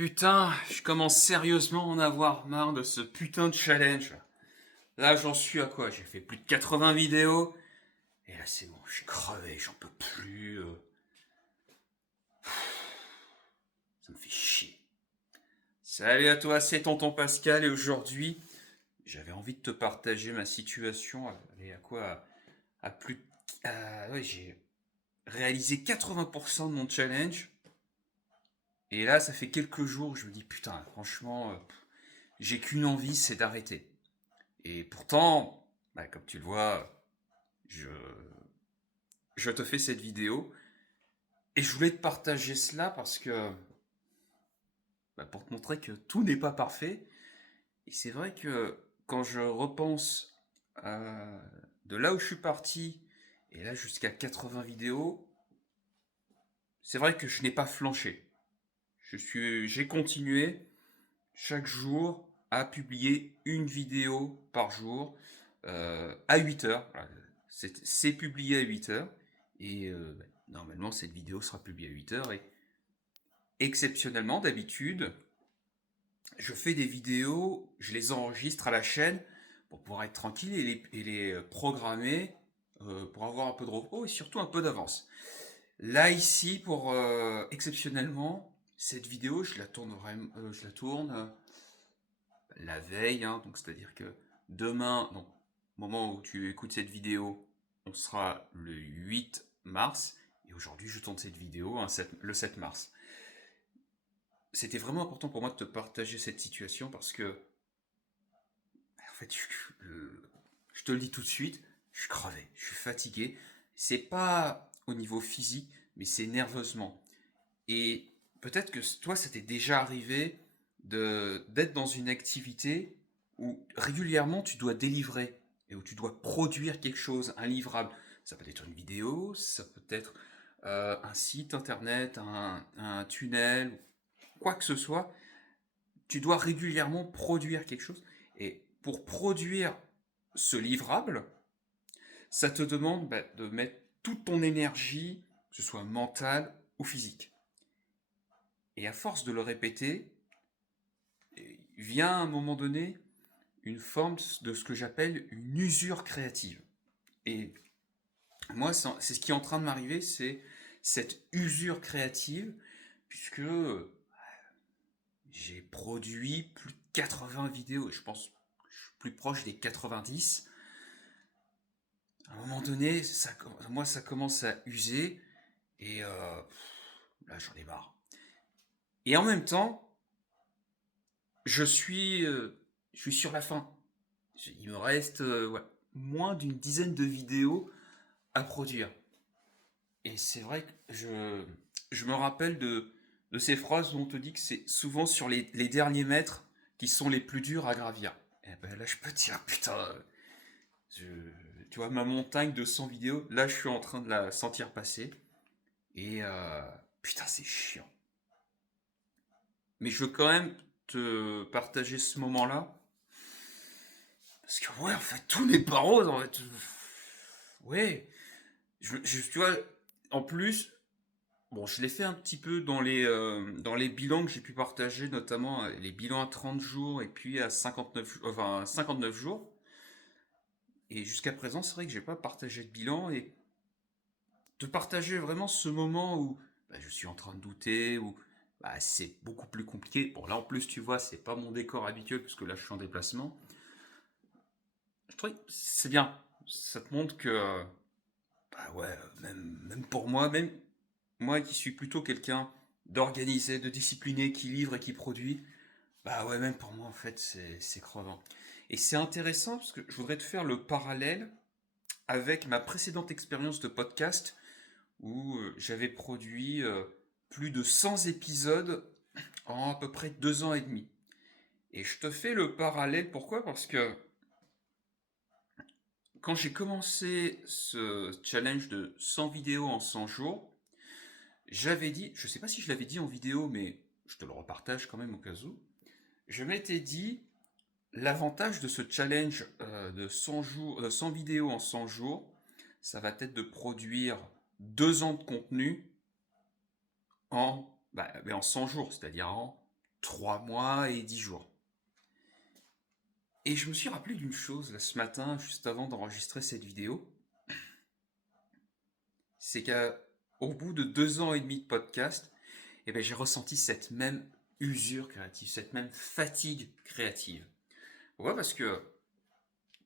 Putain, je commence sérieusement à en avoir marre de ce putain de challenge. Là, j'en suis à quoi? J'ai fait plus de 80 vidéos. Et là, c'est bon, je suis crevé, j'en peux plus. Ça me fait chier. Salut à toi, c'est Tonton Pascal. Et aujourd'hui, j'avais envie de te partager ma situation. Allez, à quoi? À plus. Ouais, j'ai réalisé 80% de mon challenge. Et là, ça fait quelques jours, je me dis, putain, franchement, j'ai qu'une envie, c'est d'arrêter. Et pourtant, bah, comme tu le vois, je, je te fais cette vidéo. Et je voulais te partager cela parce que, bah, pour te montrer que tout n'est pas parfait. Et c'est vrai que quand je repense de là où je suis parti et là jusqu'à 80 vidéos, c'est vrai que je n'ai pas flanché. J'ai continué chaque jour à publier une vidéo par jour à 8 heures. Voilà. C'est publié à 8 heures. Et normalement, cette vidéo sera publiée à 8 heures. Et exceptionnellement, d'habitude, je fais des vidéos, je les enregistre à la chaîne pour pouvoir être tranquille et les programmer pour avoir un peu de repos et surtout un peu d'avance. Là, ici, pour exceptionnellement, cette vidéo, je la tourne la veille, hein, donc c'est-à-dire que demain, donc au moment où tu écoutes cette vidéo, on sera le 8 mars, et aujourd'hui je tourne cette vidéo le 7 mars. C'était vraiment important pour moi de te partager cette situation parce que, en fait, je te le dis tout de suite, je suis crevé, je suis fatigué. C'est pas au niveau physique, mais c'est nerveusement. Et peut-être que toi, ça t'est déjà arrivé d'être dans une activité où régulièrement tu dois délivrer et où tu dois produire quelque chose, un livrable. Ça peut être une vidéo, ça peut être un site internet, un tunnel, quoi que ce soit. Tu dois régulièrement produire quelque chose. Et pour produire ce livrable, ça te demande de mettre toute ton énergie, que ce soit mentale ou physique. Et à force de le répéter, vient à un moment donné une forme de ce que j'appelle une usure créative. Et moi, c'est ce qui est en train de m'arriver, c'est cette usure créative, puisque j'ai produit plus de 80 vidéos, et je pense que je suis plus proche des 90. À un moment donné, moi, ça commence à user, et là, j'en ai marre. Et en même temps, je suis, euh, je suis sur la fin. Il me reste ouais, moins d'une dizaine de vidéos à produire. Et c'est vrai que je me rappelle de ces phrases où on te dit que c'est souvent sur les derniers mètres qui sont les plus durs à gravir. Et ben là, je peux te dire, putain, je, tu vois, ma montagne de 100 vidéos, là, je suis en train de la sentir passer. Et putain, c'est chiant. Mais je veux quand même te partager ce moment-là. Parce que, ouais, en fait, tout n'est pas rose, en fait. Ouais. Tu vois, en plus, bon, je l'ai fait un petit peu dans les bilans que j'ai pu partager, notamment les bilans à 30 jours et puis à 59 jours. Et jusqu'à présent, c'est vrai que j'ai pas partagé de bilan et de partager vraiment ce moment où bah, je suis en train de douter, où bah, c'est beaucoup plus compliqué. Bon, là en plus, tu vois, c'est pas mon décor habituel puisque là je suis en déplacement. Je trouve que c'est bien. Ça te montre que, bah ouais, même pour moi, même moi qui suis plutôt quelqu'un d'organisé, de discipliné, qui livre et qui produit, bah ouais, même pour moi en fait, c'est crevant. Et c'est intéressant parce que je voudrais te faire le parallèle avec ma précédente expérience de podcast où j'avais produit plus de 100 épisodes en à peu près 2 ans et demi. Et je te fais le parallèle, pourquoi? Parce que quand j'ai commencé ce challenge de 100 vidéos en 100 jours, j'avais dit, je sais pas si je l'avais dit en vidéo, mais je te le repartage quand même au cas où, je m'étais dit, l'avantage de ce challenge de 100 jours, 100 vidéos en 100 jours, ça va être de produire 2 ans de contenu en 100 jours, c'est-à-dire en 3 mois et 10 jours. Et je me suis rappelé d'une chose là, ce matin, juste avant d'enregistrer cette vidéo, c'est qu'au bout de 2 ans et demi de podcast, eh ben, j'ai ressenti cette même usure créative, cette même fatigue créative. Ouais, parce que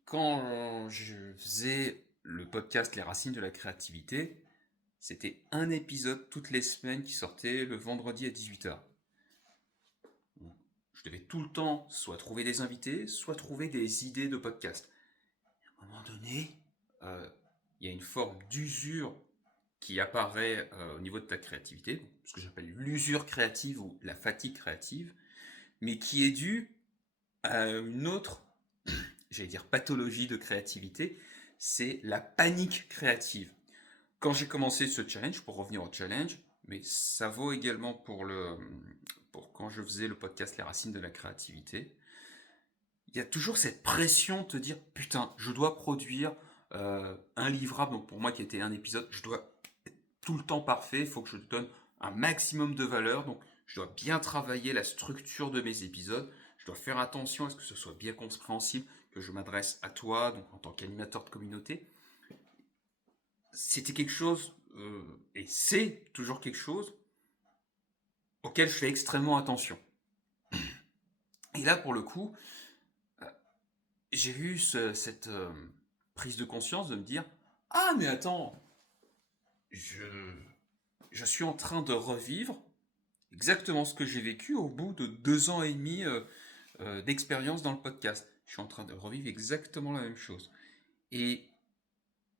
quand je faisais le podcast Les Racines de la créativité, c'était un épisode toutes les semaines qui sortait le vendredi à 18h. Je devais tout le temps soit trouver des invités, soit trouver des idées de podcast. À un moment donné, il y a une forme d'usure qui apparaît au niveau de ta créativité, ce que j'appelle l'usure créative ou la fatigue créative, mais qui est due à une autre, j'allais dire pathologie de créativité, c'est la panique créative. Quand j'ai commencé ce challenge, pour revenir au challenge, mais ça vaut également pour quand je faisais le podcast Les Racines de la créativité, il y a toujours cette pression de te dire putain, je dois produire un livrable, donc pour moi qui était un épisode, je dois être tout le temps parfait, il faut que je te donne un maximum de valeur, donc je dois bien travailler la structure de mes épisodes, je dois faire attention à ce que ce soit bien compréhensible, que je m'adresse à toi, donc en tant qu'animateur de communauté. C'était quelque chose, et c'est toujours quelque chose, auquel je fais extrêmement attention. Et là, pour le coup, j'ai eu cette prise de conscience de me dire ah, mais attends, je, je suis en train de revivre exactement ce que j'ai vécu au bout de 2 ans et demi d'expérience dans le podcast. Je suis en train de revivre exactement la même chose. Et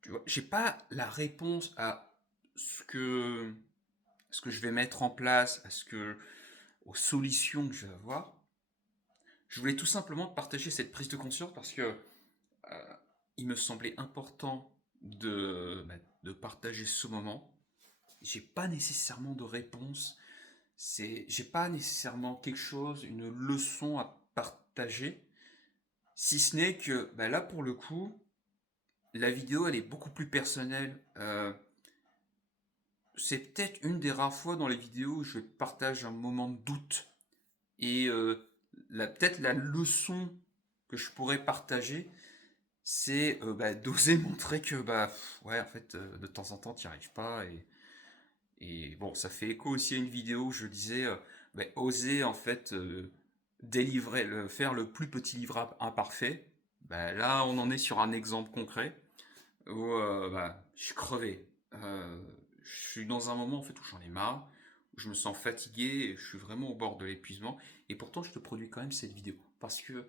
tu vois, j'ai pas la réponse à ce que je vais mettre en place, aux solutions que je vais avoir. Je voulais tout simplement partager cette prise de conscience parce que il me semblait important de partager ce moment. J'ai pas nécessairement de réponse, j'ai pas nécessairement quelque chose, une leçon à partager, si ce n'est que là pour le coup, la vidéo elle est beaucoup plus personnelle. C'est peut-être une des rares fois dans les vidéos où je partage un moment de doute et peut-être la leçon que je pourrais partager, c'est d'oser montrer que ouais en fait de temps en temps tu n'y arrives pas et bon ça fait écho aussi à une vidéo où je disais oser en fait faire le plus petit livrable imparfait. Là on en est sur un exemple concret où je suis crevé. Je suis dans un moment en fait où j'en ai marre, où je me sens fatigué, et je suis vraiment au bord de l'épuisement et pourtant je te produis quand même cette vidéo parce que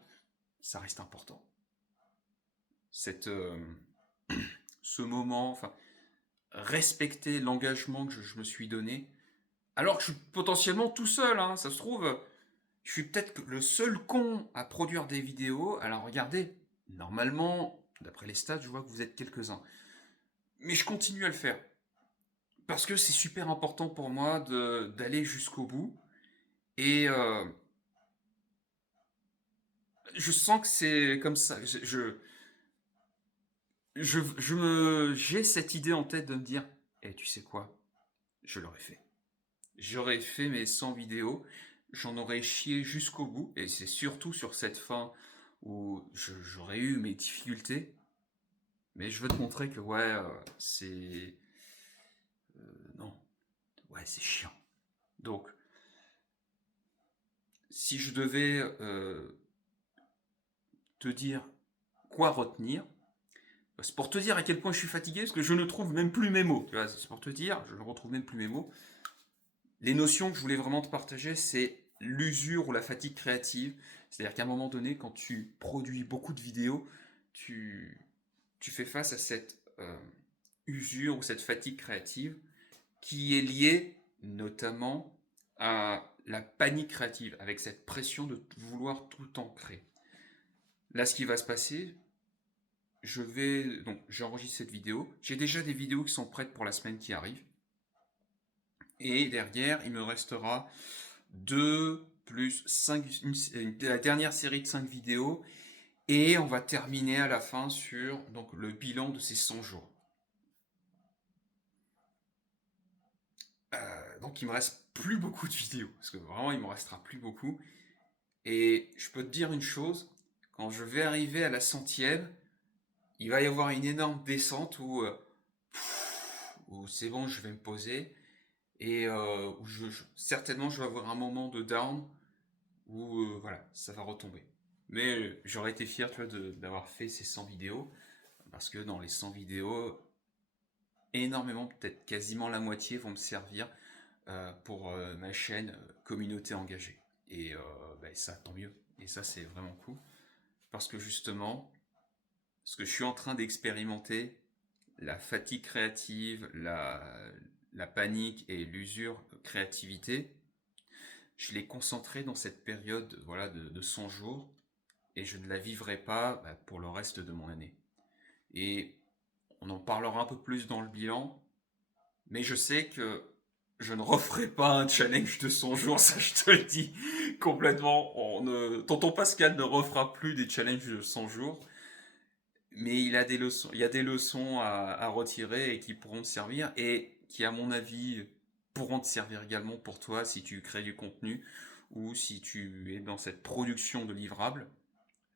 ça reste important. Cette ce moment, enfin, respecter l'engagement que je me suis donné, alors que je suis potentiellement tout seul, hein, ça se trouve, je suis peut-être le seul con à produire des vidéos. Alors regardez, normalement, d'après les stats, je vois que vous êtes quelques-uns. Mais je continue à le faire. Parce que c'est super important pour moi d'aller jusqu'au bout. Et je sens que c'est comme ça. J'ai cette idée en tête de me dire, tu sais quoi, je l'aurais fait. J'aurais fait mes 100 vidéos, j'en aurais chié jusqu'au bout, et c'est surtout sur cette fin où j'aurais eu mes difficultés, mais je veux te montrer que ouais, c'est... non, ouais, c'est chiant. Donc, si je devais te dire quoi retenir, c'est pour te dire à quel point je suis fatigué, parce que je ne trouve même plus mes mots. Tu vois, c'est pour te dire, je ne retrouve même plus mes mots. Les notions que je voulais vraiment te partager, c'est l'usure ou la fatigue créative. C'est-à-dire qu'à un moment donné, quand tu produis beaucoup de vidéos, tu fais face à cette usure ou cette fatigue créative qui est liée notamment à la panique créative, avec cette pression de vouloir tout le temps créer. Là, ce qui va se passer, donc j'enregistre cette vidéo. J'ai déjà des vidéos qui sont prêtes pour la semaine qui arrive. Et derrière, il me restera 2 plus 5, la dernière série de 5 vidéos. Et on va terminer à la fin sur donc, le bilan de ces 100 jours. Donc il me reste plus beaucoup de vidéos, parce que vraiment il m'en restera plus beaucoup. Et je peux te dire une chose, quand je vais arriver à la 100e, il va y avoir une énorme descente où c'est bon, je vais me poser et où certainement je vais avoir un moment de down où voilà, ça va retomber. Mais j'aurais été fier, tu vois, d'avoir fait ces 100 vidéos parce que dans les 100 vidéos, énormément, peut-être quasiment la moitié vont me servir pour ma chaîne Communauté Engagée. Et bah, ça, tant mieux. Et ça, c'est vraiment cool. Parce que justement, ce que je suis en train d'expérimenter, la fatigue créative, la panique et l'usure créativité, je l'ai concentré dans cette période voilà, de 100 jours et je ne la vivrai pas bah, pour le reste de mon année. Et on en parlera un peu plus dans le bilan, mais je sais que je ne referai pas un challenge de 100 jours, ça je te le dis complètement. Tonton Pascal ne refera plus des challenges de 100 jours, mais il y a des leçons à retirer et qui pourront te servir et qui, à mon avis, pourront te servir également pour toi si tu crées du contenu ou si tu es dans cette production de livrables.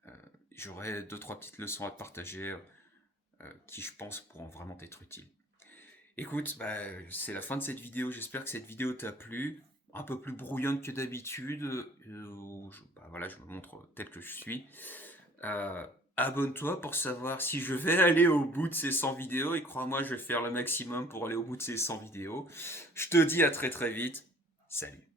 Euh, J'aurai deux, trois petites leçons à te partager qui, je pense, pourront vraiment t'être utiles. Écoute, bah, c'est la fin de cette vidéo. J'espère que cette vidéo t'a plu. Un peu plus brouillonne que d'habitude. Bah, voilà, je me montre tel que je suis. Euh, Abonne-toi pour savoir si je vais aller au bout de ces 100 vidéos. Et crois-moi, je vais faire le maximum pour aller au bout de ces 100 vidéos. Je te dis à très très vite. Salut.